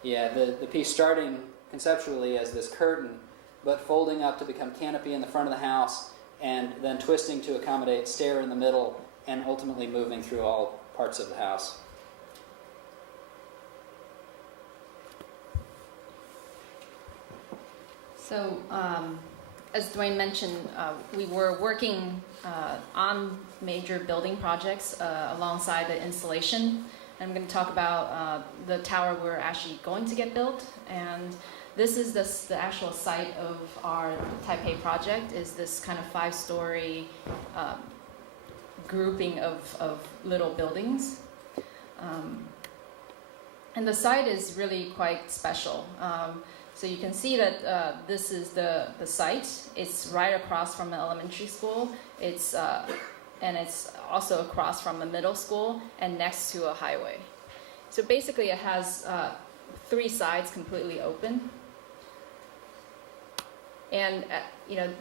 the piece starting conceptually as this curtain, but folding up to become canopy in the front of the house, and then twisting to accommodate stair in the middle, and ultimately moving through all parts of the house. So, as Dwayne mentioned, we were working on major building projects alongside the installation. I'm going to talk about the tower we're actually going to get built, and this is the actual site of our Taipei project. Is this kind of 5-story grouping of little buildings, and the site is really quite special. So you can see that this is the site. It's right across from an elementary school. And it's also across from a middle school and next to a highway. So basically it has 3 sides completely open. And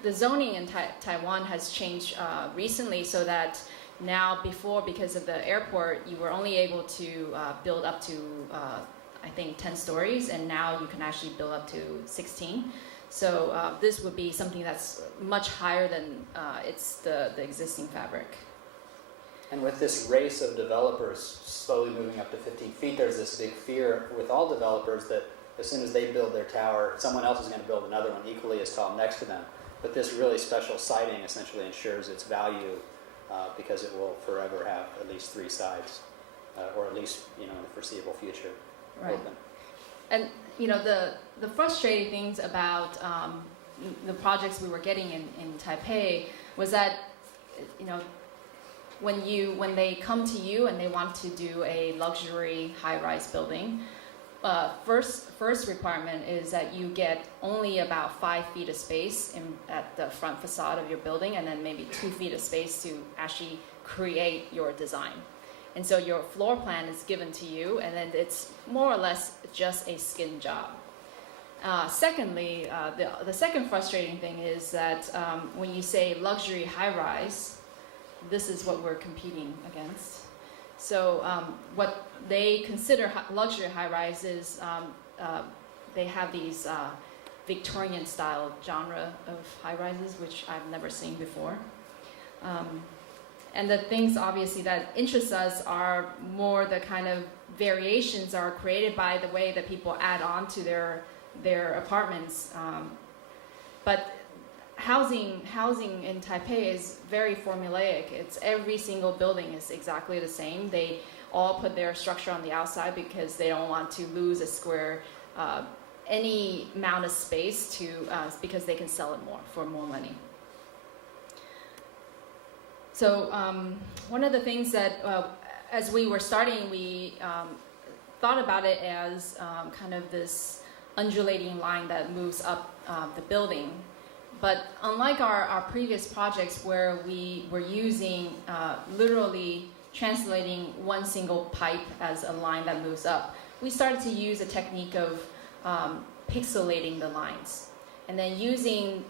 the zoning in Taiwan has changed recently, so that now because of the airport, you were only able to build up to I think 10 stories, and now you can actually build up to 16. So this would be something that's much higher than the existing fabric. And with this race of developers slowly moving up to 15 feet, there's this big fear with all developers that as soon as they build their tower, someone else is going to build another one equally as tall next to them. But this really special siding essentially ensures its value because it will forever have at least 3 sides, or at least in the foreseeable future. Right. Open. And the frustrating things about the projects we were getting in Taipei was that when they come to you and they want to do a luxury high-rise building, first requirement is that you get only about 5 feet of space at the front facade of your building, and then maybe 2 feet of space to actually create your design. And so your floor plan is given to you, and then it's more or less just a skin job. Secondly, the second frustrating thing is that when you say luxury high-rise, this is what we're competing against. So what they consider luxury high-rise is they have these Victorian-style genre of high-rises, which I've never seen before. And the things, obviously, that interest us are more the kind of variations are created by the way that people add on to their apartments. But housing in Taipei is very formulaic. It's every single building is exactly the same. They all put their structure on the outside because they don't want to lose any amount of space because they can sell it for more money. So one of the things that, as we were starting, we thought about it as kind of this undulating line that moves up the building. But unlike our previous projects where we were using literally translating one single pipe as a line that moves up, we started to use a technique of pixelating the lines. And then using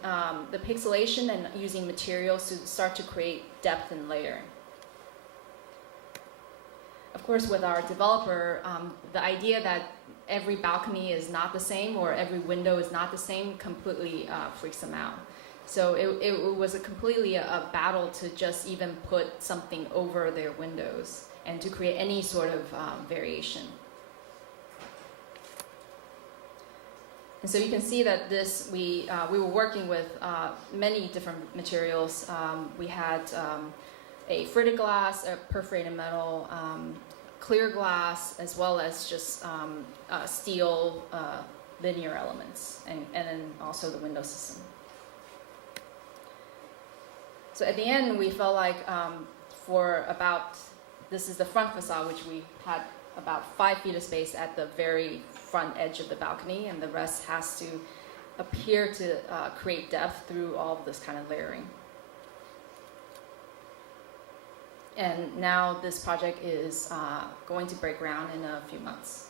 the pixelation and using materials to start to create depth and layering. Of course, with our developer, the idea that every balcony is not the same or every window is not the same completely freaks them out. So it was completely a battle to just even put something over their windows and to create any sort of variation. And so you can see that we were working with many different materials. We had a fritter glass, a perforated metal, clear glass, as well as just steel linear elements, and then also the window system. So at the end, we felt like this is the front facade, which we had about 5 feet of space at the very front edge of the balcony, and the rest has to appear to create depth through all of this kind of layering. And now this project is going to break ground in a few months.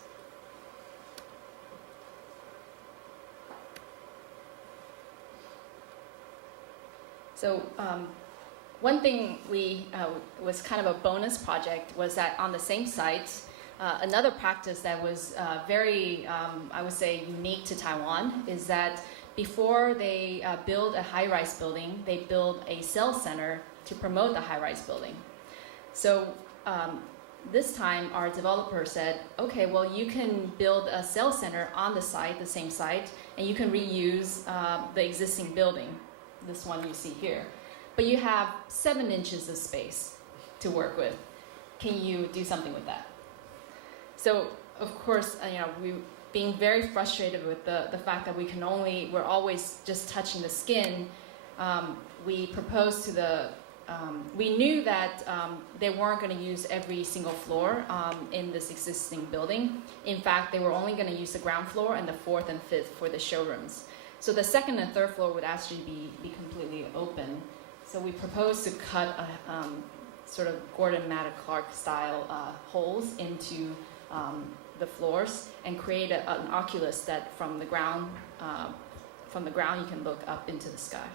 So one thing we was kind of a bonus project was that on the same site, another practice that was very, I would say, unique to Taiwan is that before they build a high-rise building, they build a sales center to promote the high-rise building. So this time, our developer said, okay, well, you can build a sales center on the site, the same site, and you can reuse the existing building, this one you see here. But you have 7 inches of space to work with. Can you do something with that? So, of course, we being very frustrated with the fact that we're always just touching the skin, we proposed to the we knew that they weren't going to use every single floor in this existing building. In fact, they were only going to use the ground floor and the 4th and 5th for the showrooms. So the 2nd and 3rd floor would actually be completely open. So we proposed to cut sort of Gordon Matta Clark style holes into the floors and create an oculus that from the ground you can look up into the sky.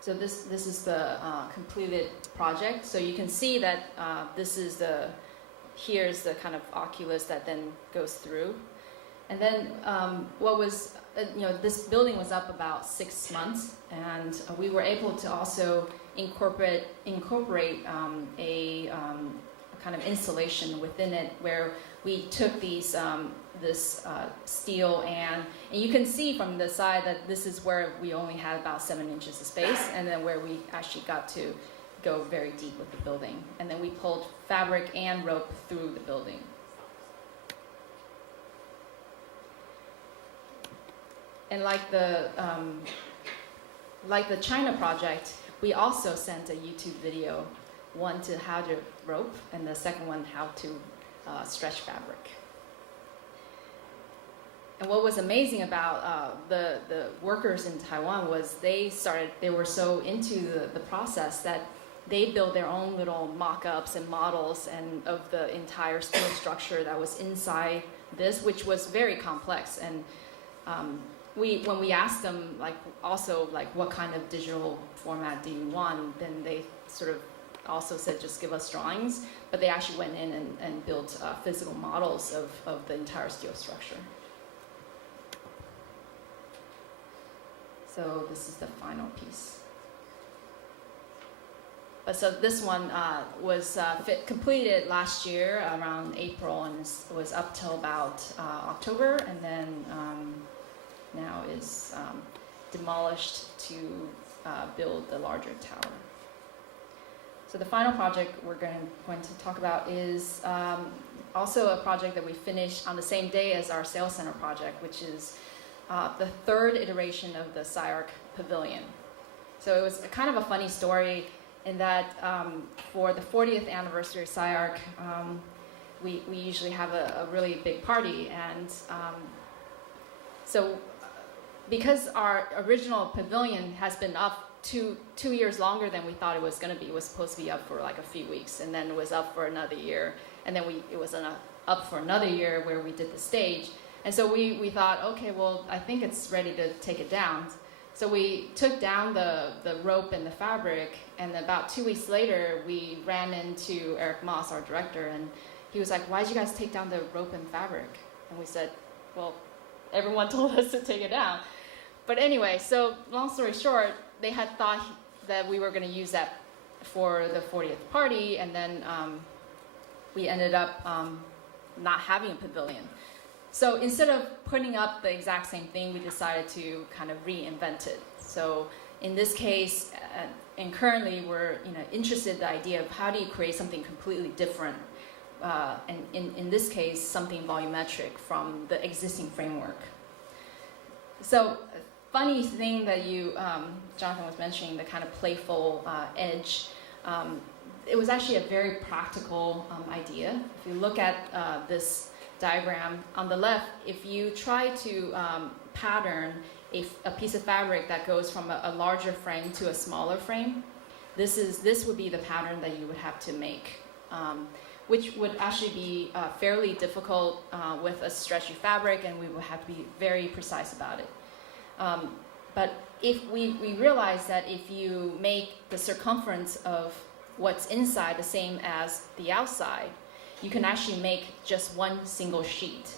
So this is the completed project. So you can see that here's the kind of oculus that then goes through. And then this building was up about 6 months, and we were able to also incorporate a kind of installation within it where we took these this steel and you can see from the side that this is where we only had about 7 inches of space, and then where we actually got to go very deep with the building, and then we pulled fabric and rope through the building. And like the China project, we also sent a YouTube video, one to how to rope, and the second one how to stretch fabric. And what was amazing about the workers in Taiwan was they were so into the process that they built their own little mock-ups and models and of the entire steel structure that was inside this, which was very complex. And when we asked them what kind of digital format do you want, then they sort of also said just give us drawings, but they actually went in and built physical models of the entire steel structure. So this is the final piece. So this one was completed last year around April, and was up till about October, and then now is demolished to build the larger tower. So the final project we're going to talk about is also a project that we finished on the same day as our sales center project, which is the 3rd iteration of the Syracuse Pavilion. So it was kind of a funny story in that for the 40th anniversary of Syracuse, we usually have a really big party, and so because our original pavilion has been up 2 years longer than we thought it was going to be. It was supposed to be up for like a few weeks, and then it was up for another year, and then it was up for another year where we did the stage. And so we thought, okay, well, I think it's ready to take it down. So we took down the rope and the fabric, and about 2 weeks later, we ran into Eric Moss, our director, and he was like, why did you guys take down the rope and fabric? And we said, well, everyone told us to take it down. But anyway, so long story short, they had thought that we were going to use that for the 40th party, and then we ended up not having a pavilion. So instead of putting up the exact same thing, we decided to kind of reinvent it. So in this case, and currently we're interested in the idea of how do you create something completely different, and in this case, something volumetric from the existing framework. So funny thing that Jonathan was mentioning, the kind of playful edge, it was actually a very practical idea. If you look at this diagram on the left, if you try to pattern a piece of fabric that goes from a larger frame to a smaller frame, this would be the pattern that you would have to make, which would actually be fairly difficult with a stretchy fabric, and we would have to be very precise about it. But if we realize that if you make the circumference of what's inside the same as the outside, you can actually make just one single sheet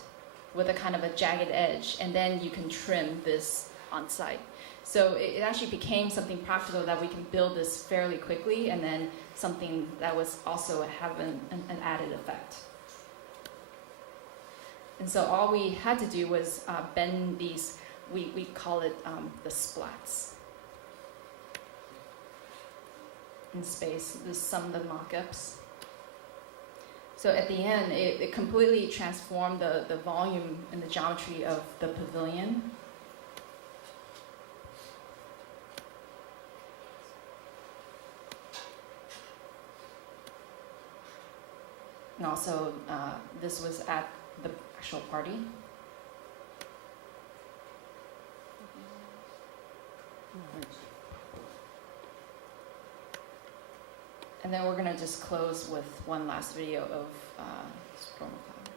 with a kind of a jagged edge, and then you can trim this on site. So it actually became something practical that we can build this fairly quickly, and then something that was also have an added effect. And so all we had to do was bend these, we call it the splats in space. There's some of the mock-ups. So at the end, it completely transformed the volume and the geometry of the pavilion. And also, this was at the actual party. And then we're going to just close with one last video of Storm Cloud.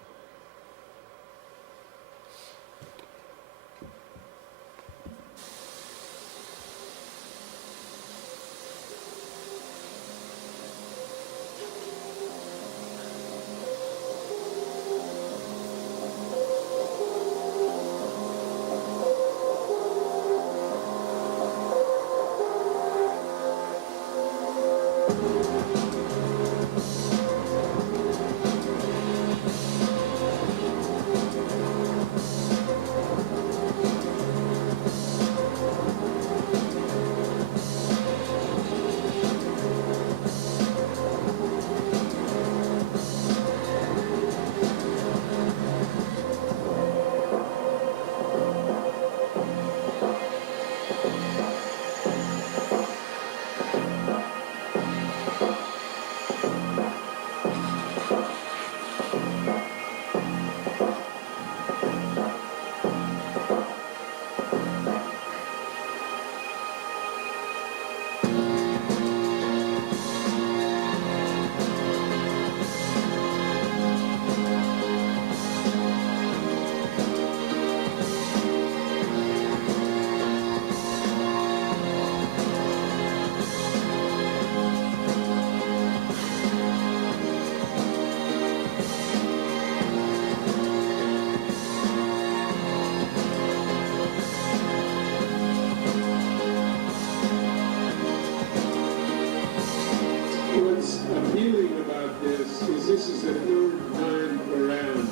What's appealing about this is the third time around.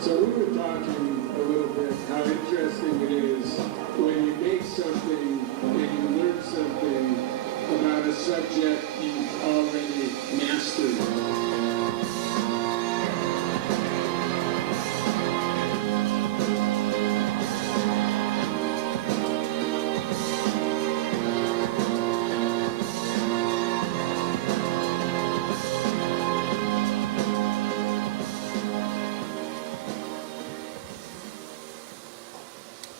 So we were talking a little bit how interesting it is when you make something and you learn something about a subject you've already mastered.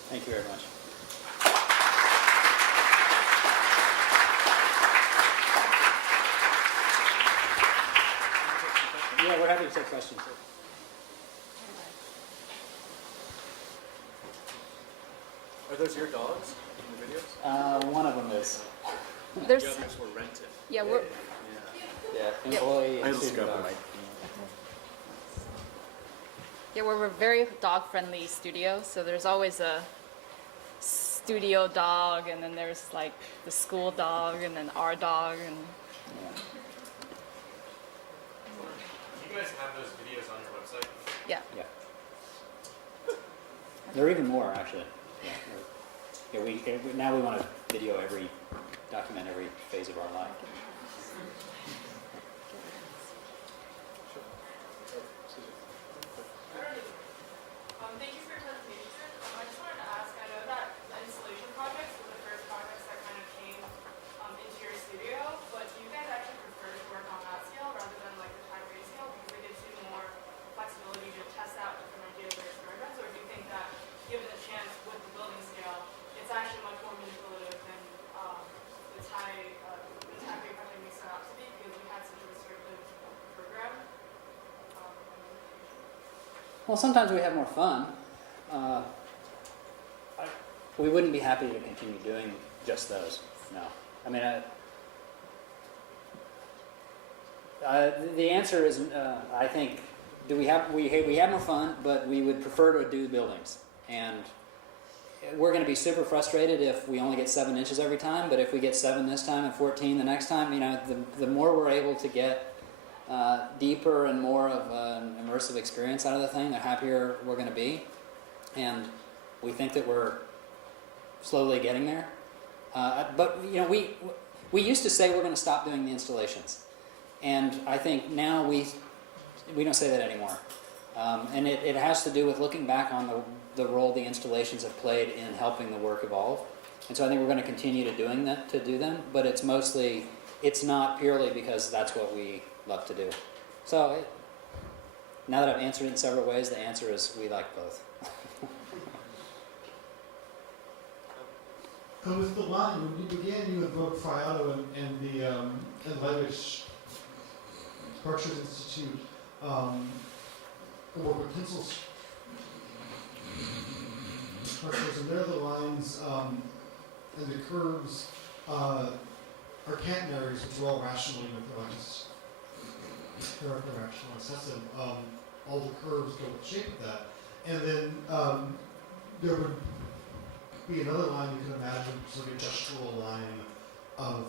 Thank you very much. Yeah, we're happy to take questions. Are those your dogs in the videos? One of them is. There's, The others were rented. yeah, we're, Yeah, employee and I'll student scrub dog. yeah, we're a very dog-friendly studio, so there's always a studio dog, and then there's like the school dog, and then our dog, and You guys have those videos on your website? yeah. Yeah. There are even more, actually. Yeah, now we want to document every phase of our life. Thank you for your presentation. I just wanted to ask, I know that the installation projects were the first projects that kind of came into your studio, but do you guys actually prefer to work on that scale rather than like the type A scale because it gives you more flexibility to test out different ideas or experiments, or do you think that given the chance with the building scale, it's actually much more manipulative than the type A project makes it out to be because we had such a restrictive program? Well, sometimes we have more fun. we wouldn't be happy to continue doing just those. No, I mean, the answer is, I think, we have no fun, but we would prefer to do buildings, and we're going to be super frustrated if we only get 7 inches every time. But if we get 7 this time and 14 the next time, the more we're able to get deeper and more of an immersive experience out of the thing, the happier we're going to be, and we think that we're slowly getting there. But we used to say we're going to stop doing the installations. And I think now we don't say that anymore. And it has to do with looking back on the role the installations have played in helping the work evolve. And so I think we're going to continue to do them, but it's not purely because that's what we love to do. So now that I've answered it in several ways, the answer is we like both. With the line, when you began, you invoked Friado and the Language Structures Institute, work with pencil structures, and there the lines and the curves are catenaries, which are all rationally rationalized. All the curves go with the shape of that. And then there would be another line you can imagine, sort of a gestural line of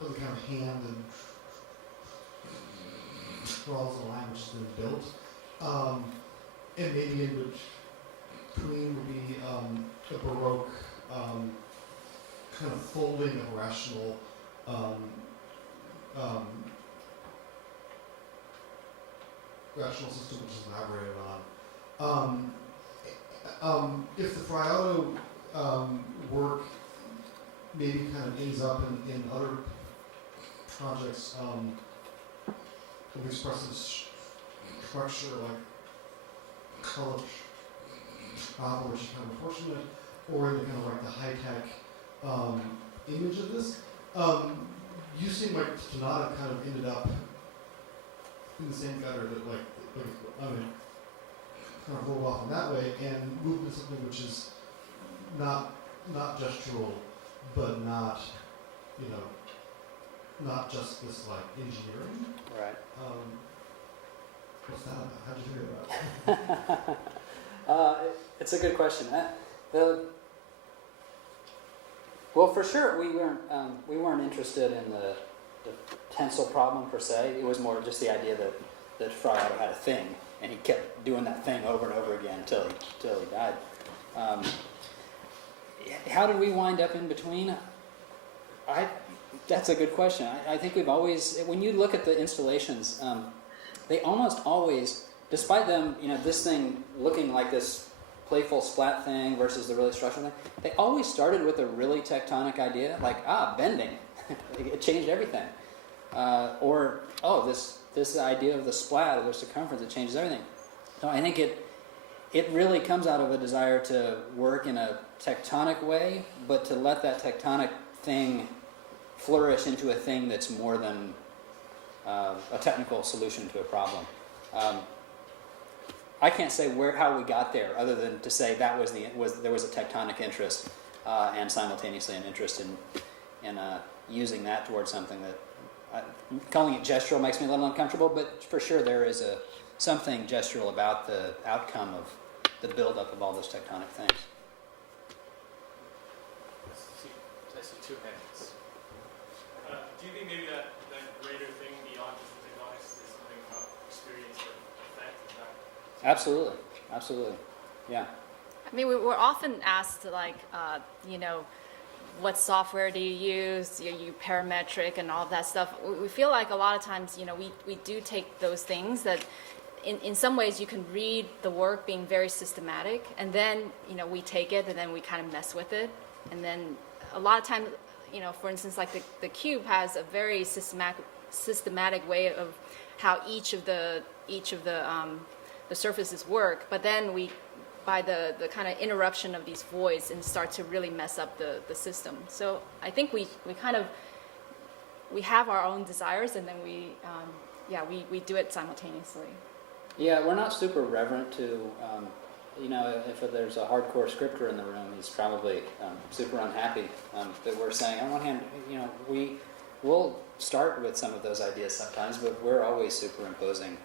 the kind of hand and draws a line which has been built. And maybe in between would be a Baroque kind of folding of rational rational system which is elaborated on. If the Friado work maybe kind of ends up in other projects of expressive structure like color travel, which is kind of unfortunate, or in the kind of like the high-tech image of this, you seem like Tanada kind of ended up in the same gutter that kind of roll off in that way, and moved to something which is not gestural, but not just this like engineering. Right. What's that about? How'd you figure that out? It's a good question. Well, for sure, we weren't interested in the tensile problem per se. It was more just the idea that Friado had a thing, and he kept doing that thing over and over again until he died. How did we wind up in between? That's a good question. I think we've always, when you look at the installations, they almost always, despite them, this thing looking like this playful splat thing versus the really structural thing, they always started with a really tectonic idea, like, bending. It changed everything. This idea of the splat or the circumference, it changes everything. So I think it really comes out of a desire to work in a tectonic way, but to let that tectonic thing flourish into a thing that's more than a technical solution to a problem. I can't say how we got there, other than to say that there was a tectonic interest and simultaneously an interest in using that towards something that calling it gestural makes me a little uncomfortable, but for sure there is something gestural about the outcome of the buildup of all those tectonic things. I see 2 hands. Do you think maybe that greater thing beyond just the tectonics is something about experience or effect? Is that Absolutely, yeah. I mean, we're often asked, like, what software do you use? You parametric and all that stuff. We feel like a lot of times, we do take those things that, in some ways, you can read the work being very systematic, and then, we take it and then we kind of mess with it, and then a lot of times, for instance, like the cube has a very systematic way of how each of the surfaces work, but then by the kind of interruption of these voids and start to really mess up the system. So I think we have our own desires, and then we do it simultaneously. Yeah, we're not super reverent to you know, if there's a hardcore scripter in the room, he's probably super unhappy that we're saying, on one hand, you know, we'll start with some of those ideas sometimes, but we're always superimposing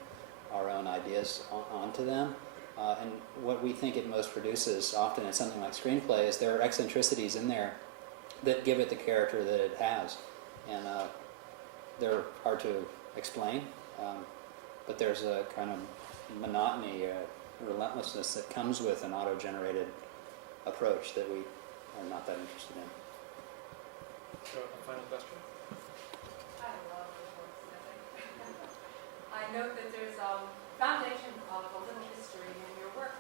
our own ideas onto them. And what we think it most produces, often in something like screenplay, is there are eccentricities in there that give it the character that it has. And they're hard to explain, but there's a kind of monotony, relentlessness that comes with an auto-generated approach that we are not that interested in. So, a final question? I love wordsmithing. I note that there's a foundation of a little history in your work,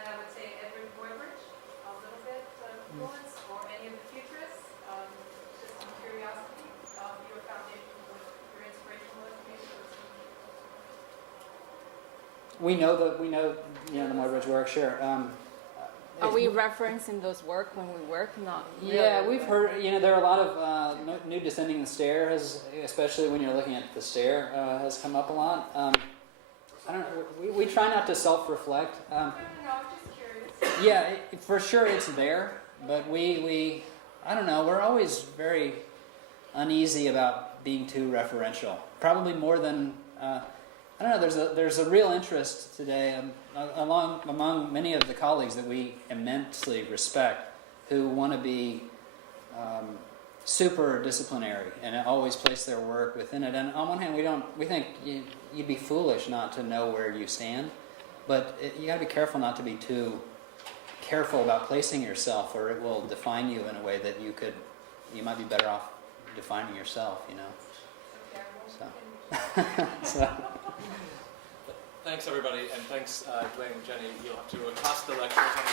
and I would say Edward Muybridge, a little bit of influence, or any of the futurists, just some curiosity of your foundation, what your inspiration was, maybe. We know the Muybridge work, sure. Are we referencing those work when we work? Not really. Yeah, we've heard. There are a lot of new Descending the Stair especially when you're looking at the stair, has come up a lot. I don't know. We try not to self-reflect. I'm just curious. Yeah, for sure it's there, but we I don't know. We're always very uneasy about being too referential. Probably more than. I don't know. There's a real interest today among many of the colleagues that we immensely respect, who want to be super disciplinary and always place their work within it. And on one hand, we think you'd be foolish not to know where you stand, but you got to be careful not to be too careful about placing yourself, or it will define you in a way that you might be better off defining yourself. So. Thanks, everybody, and thanks, Dwayne and Jenny. You'll have to accost the lecturers on the